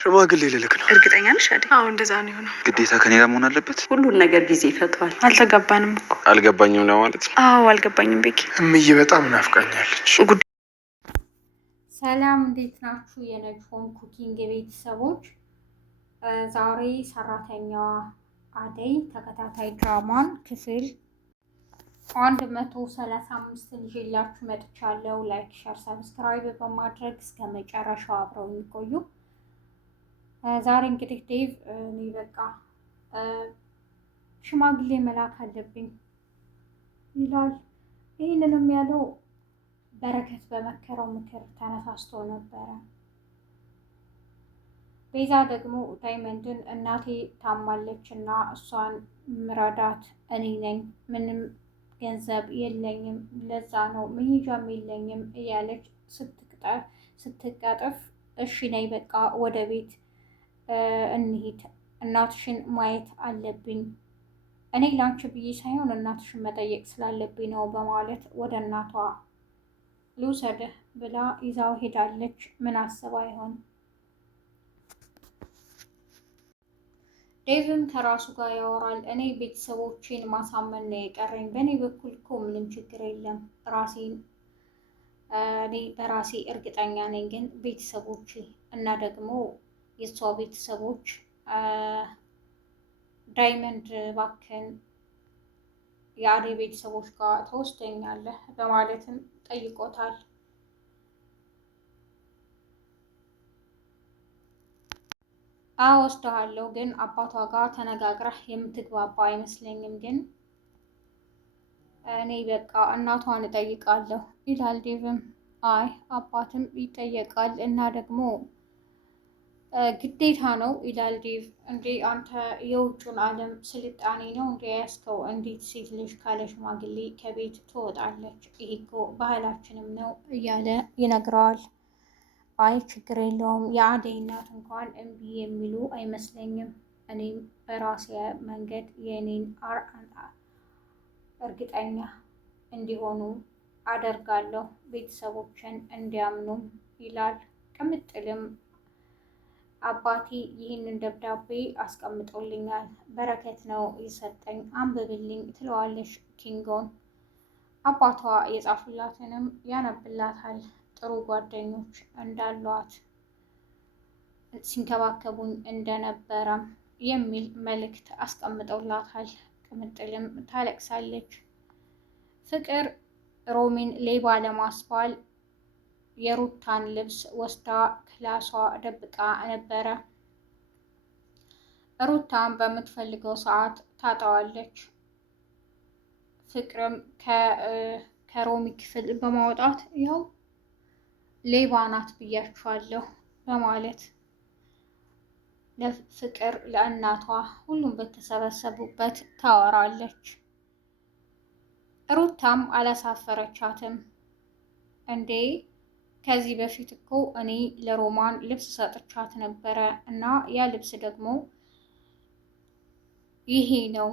ሽማግሌ ልልክ ነው። እርግጠኛ ነሽ አይደል? አዎ እንደዛ ነው የሆነው። ግዴታ ከኔ ጋር መሆን አለበት? ሁሉን ነገር ጊዜ ይፈቷል። አልተጋባንም እኮ። አልገባኝም ነው ማለት? አዎ አልገባኝም። ቤኪ እምዬ በጣም ናፍቃኛለች። ሰላም እንዴት ናችሁ? የነጅሆም ኩኪንግ ቤተሰቦች፣ ዛሬ ሰራተኛዋ አደይ ተከታታይ ድራማን ክፍል 135 ይዤላችሁ መጥቻለሁ። ላይክ፣ ሸር፣ ሰብስክራይብ በማድረግ እስከ መጨረሻው አብረው የሚቆዩ። ዛሬ እንግዲህ ዴቭ እኔ በቃ ሽማግሌ መላክ አለብኝ ይላል። ይህንንም ያለው በረከት በመከረው ምክር ተነሳስቶ ነበረ። ቤዛ ደግሞ ዳይመንድን እናቴ ታማለች እና እሷን ምረዳት እኔ ነኝ፣ ምንም ገንዘብ የለኝም፣ ለዛ ነው መሄጃም የለኝም እያለች ስትቀጥፍ፣ እሺ ነይ በቃ ወደ ቤት እንሂድ፣ እናትሽን ማየት አለብኝ፣ እኔ ላንቺ ብዬ ሳይሆን እናትሽን መጠየቅ ስላለብኝ ነው በማለት ወደ እናቷ ልውሰድህ ብላ ይዛው ሄዳለች። ምን አስባ ይሆን? ዴቭም ከራሱ ጋር ያወራል። እኔ ቤተሰቦቼን ማሳመን ነው የቀረኝ፣ በእኔ በኩል እኮ ምንም ችግር የለም፣ እኔ በራሴ እርግጠኛ ነኝ፣ ግን ቤተሰቦቼ እና ደግሞ የእሷ ቤተሰቦች ዳይመንድ ባክን የአደይ ቤተሰቦች ጋር ተወስደኛለህ በማለትም ጠይቆታል። ወስደሃለሁ፣ ግን አባቷ ጋር ተነጋግረህ የምትግባባ አይመስለኝም፣ ግን እኔ በቃ እናቷን እጠይቃለሁ ይላል ዴቭም። አይ አባትም ይጠየቃል እና ደግሞ ግዴታ ነው ይላል ዴቭ። እንዴ አንተ የውጩን ዓለም ስልጣኔ ነው እንደ ያዝከው? እንዴት ሴት ልጅ ካለ ሽማግሌ ከቤት ትወጣለች? ይሄ እኮ ባህላችንም ነው እያለ ይነግረዋል። አይ ችግር የለውም፣ የአደይ እናት እንኳን እምቢ የሚሉ አይመስለኝም፣ እኔም በራሴ መንገድ የኔን እርግጠኛ እንዲሆኑ አደርጋለሁ፣ ቤተሰቦችን እንዲያምኑም ይላል። ቅምጥልም አባቴ ይህንን ደብዳቤ አስቀምጦልኛል፣ በረከት ነው የሰጠኝ፣ አንብብልኝ ትለዋለች ኪንጎን። አባቷ የጻፉላትንም ያነብላታል። ጥሩ ጓደኞች እንዳሏት ሲንከባከቡኝ እንደነበረም የሚል መልእክት አስቀምጠውላታል። ቅምጥልም ታለቅሳለች። ፍቅር ሮሚን ሌባ ለማስባል የሩታን ልብስ ወስዳ ክላሷ ደብቃ ነበረ። ሩታን በምትፈልገው ሰዓት ታጣዋለች። ፍቅርም ከሮሚ ክፍል በማውጣት ያው ሌባ ናት ብያችኋለሁ በማለት ለፍቅር ለእናቷ ሁሉም በተሰበሰቡበት ታወራለች። ሩታም አላሳፈረቻትም። እንዴ ከዚህ በፊት እኮ እኔ ለሮማን ልብስ ሰጥቻት ነበረ እና ያ ልብስ ደግሞ ይሄ ነው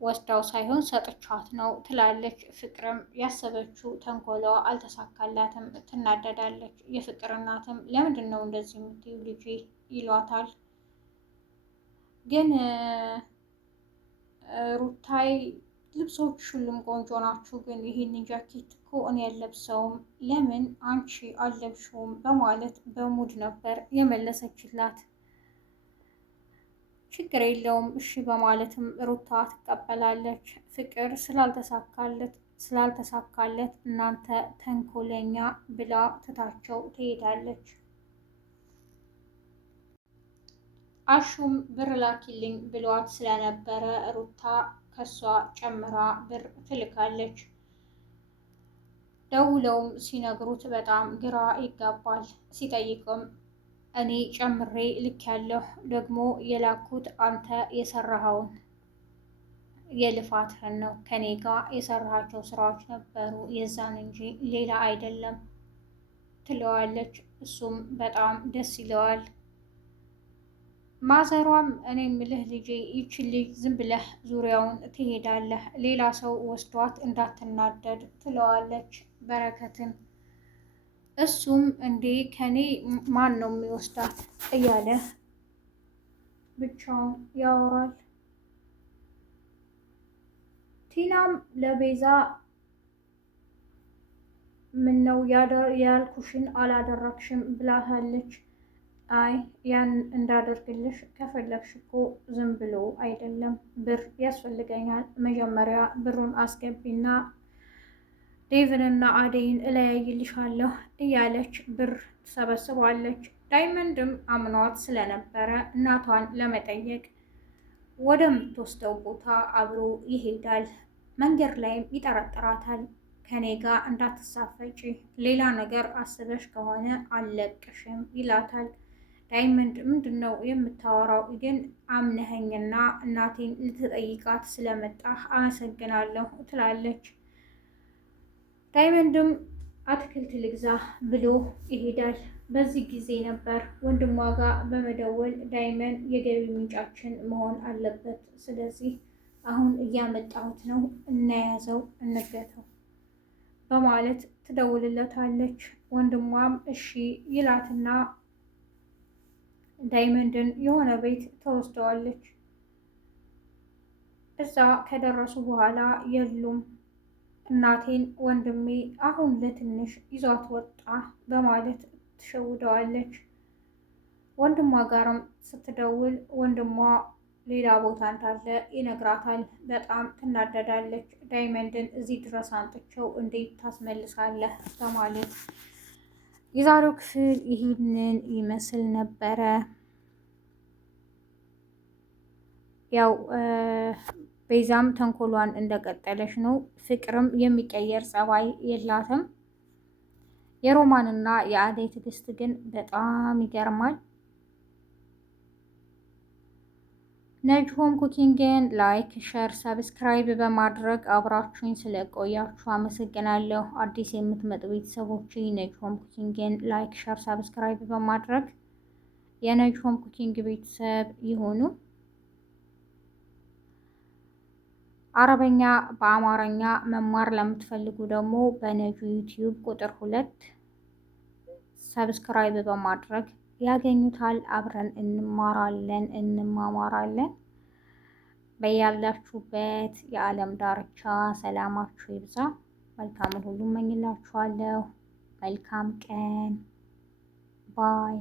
ወስዳው ሳይሆን ሰጥቻት ነው ትላለች። ፍቅርም ያሰበችው ተንኮሏ አልተሳካላትም፣ ትናደዳለች። የፍቅር እናትም ለምንድን ነው እንደዚህ የምትይው ልጄ ይሏታል። ግን ሩታይ ልብሶች ሁሉም ቆንጆ ናችሁ፣ ግን ይህንን ጃኬት እኮ እኔ ያለብሰውም፣ ለምን አንቺ አለብሽውም በማለት በሙድ ነበር የመለሰችላት። ችግር የለውም እሺ በማለትም ሩታ ትቀበላለች። ፍቅር ስላልተሳካለት እናንተ ተንኮለኛ ብላ ትታቸው ትሄዳለች። አሹም ብር ላኪልኝ ብሏት ስለነበረ ሩታ ከሷ ጨምራ ብር ትልካለች። ደውለውም ሲነግሩት በጣም ግራ ይጋባል። ሲጠይቅም እኔ ጨምሬ ልክ ያለሁ ደግሞ የላኩት አንተ የሰራኸውን የልፋትህን ነው፣ ከኔ ጋር የሰራሃቸው ስራዎች ነበሩ የዛን እንጂ ሌላ አይደለም ትለዋለች። እሱም በጣም ደስ ይለዋል። ማዘሯም እኔ ምልህ ልጄ ይቺ ልጅ ዝም ብለህ ዙሪያውን ትሄዳለህ፣ ሌላ ሰው ወስዷት እንዳትናደድ ትለዋለች በረከትን። እሱም እንዴ ከኔ ማን ነው የሚወስዳት እያለ ብቻውን ያወራል። ቲናም ለቤዛ ምን ነው ያልኩሽን አላደረግሽም ብላታለች። አይ ያን እንዳደርግልሽ ከፈለግሽ እኮ ዝም ብሎ አይደለም፣ ብር ያስፈልገኛል። መጀመሪያ ብሩን አስገቢና ዴቭንና አደይን እለያይልሻለሁ እያለች ብር ትሰበስባለች። ዳይመንድም አምኗት ስለነበረ እናቷን ለመጠየቅ ወደምትወስደው ቦታ አብሮ ይሄዳል። መንገድ ላይም ይጠረጥራታል። ከኔ ጋር እንዳትሳፈጪ፣ ሌላ ነገር አስበሽ ከሆነ አልለቅሽም ይላታል። ዳይመንድ ምንድን ነው የምታወራው? ግን አምነኸኝና እናቴን ልትጠይቃት ስለመጣህ አመሰግናለሁ ትላለች። ዳይመንድም አትክልት ልግዛ ብሎ ይሄዳል። በዚህ ጊዜ ነበር ወንድሟ ጋር በመደወል ዳይመንድ የገቢ ምንጫችን መሆን አለበት፣ ስለዚህ አሁን እያመጣሁት ነው፣ እናያዘው፣ እንገተው በማለት ትደውልለታለች። ወንድሟም እሺ ይላትና ዳይመንድን የሆነ ቤት ተወስደዋለች። እዛ ከደረሱ በኋላ የሉም። እናቴን ወንድሜ አሁን ለትንሽ ይዟት ወጣ በማለት ትሸውደዋለች። ወንድሟ ጋርም ስትደውል ወንድሟ ሌላ ቦታ እንዳለ ይነግራታል። በጣም ትናደዳለች። ዳይመንድን እዚህ ድረስ አንጥቸው እንዴት ታስመልሳለህ በማለት የዛሬው ክፍል ይህንን ይመስል ነበረ። ያው ቤዛም ተንኮሏን እንደቀጠለች ነው። ፍቅርም የሚቀየር ጸባይ የላትም። የሮማንና የአደይ ትዕግስት ግን በጣም ይገርማል። ነጅሆም ኩኪንግን ላይክ፣ ሸር፣ ሰብስክራይብ በማድረግ አብራችሁኝ ስለቆያችሁ አመሰግናለሁ። አዲስ የምትመጡ ቤተሰቦች ነጅሆም ኩኪንግን ላይክ፣ ሸር፣ ሰብስክራይብ በማድረግ የነጅሆም ኩኪንግ ቤተሰብ ይሆኑ። አረበኛ በአማርኛ መማር ለምትፈልጉ ደግሞ በነጁ ዩቲዩብ ቁጥር 2 ሰብስክራይብ በማድረግ ያገኙታል። አብረን እንማራለን፣ እንማማራለን። በያላችሁበት የዓለም ዳርቻ ሰላማችሁ ይብዛ። መልካምን ሁሉ እመኝላችኋለሁ። መልካም ቀን ባይ